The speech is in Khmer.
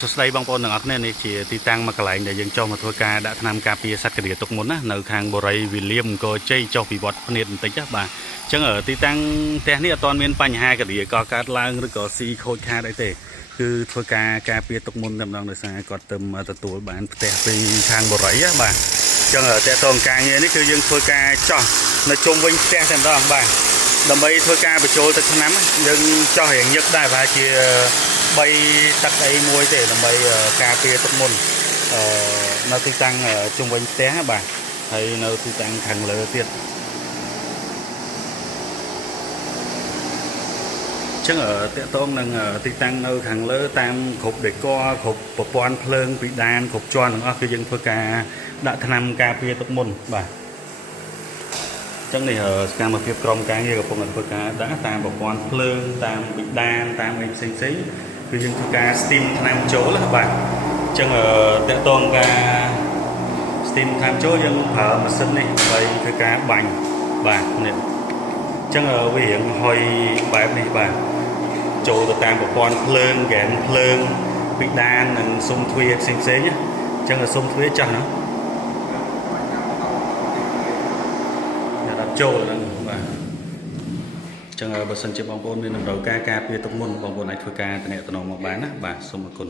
ស្ដីបងប្អូនទាំងអស់គ្នានេះជាទីតាំងមកកន្លែងដែលយើងចុះមកធ្វើការដាក់ថ្នាំការពារសត្វកាឌៀទុកមុនណានៅខាងបូរីវិលៀមអង្គរជ័យចុះពីវត្តភ្នៀតបន្តិចណាបាទអញ្ចឹងទីតាំងផ្ទះនេះអត់ទាន់មានបញ្ហាកាឌៀកកើតឡើងឬក៏ស៊ីខូចខាតអីទេគឺធ្វើការពារទុកមុនតែម្ដងដោយសារគាត់ទៅទទួលបានផ្ទះពីខាងបូរីណាបាទអញ្ចឹងតើតងការងារនេះគឺយើងធ្វើការចោះនៅជុំវិញផ្ទះតែម្ដងបាទដើម្បីធ្វើការបញ្ចូលទឹកថ្នាំយើងចោះរៀងញឹកដែរប្រហែលជា3ទឹកអីមួយទេដើម្បីការពារទុកមុននៅទីតាំងជុំវិញផ្ទះបាទហើយនៅទីតាំងខាងលើទៀតចឹងតកតងនឹងទីតាំងនៅខាងលើតាមគ្រប់ដេកគ្រប់ប្រព័ន្ធភ្លើងពីដានគ្រប់ជាន់ទាំងអស់គឺយើងធ្វើការដាក់ថ្នាំការពារទុកមុនបាទចឹងនេះសកម្មភាពក្រុមការងារកំពុងធ្វើការដាក់តាមប្រព័ន្ធភ្លើងតាមពីដានតាមអីផ្សេងៗគឺយើងធ្វើការ steam ថ្នាំចូលណាបាទចឹងតកតងការ steam ថ្នាំចូលយើងប្រើម៉ាស៊ីននេះដើម្បីធ្វើការបាញ់បាទនេះចឹងវារៀងហុយបែបនេះបាទចូលទៅតាមប្រព័ន្ធភ្លើងហ្គេមភ្លើងពីដាននិងស៊ុំទ្វារផ្សេងៗចឹងស៊ុំទ្វារចាស់ណាចូលហ្នឹងបាទអញ្ចឹងបើសិនជាបងប្អូនមានតម្រូវការការពារទុកមុនបងប្អូនអាចធ្វើការតំណមកបានណាបាទសូមអរគុណ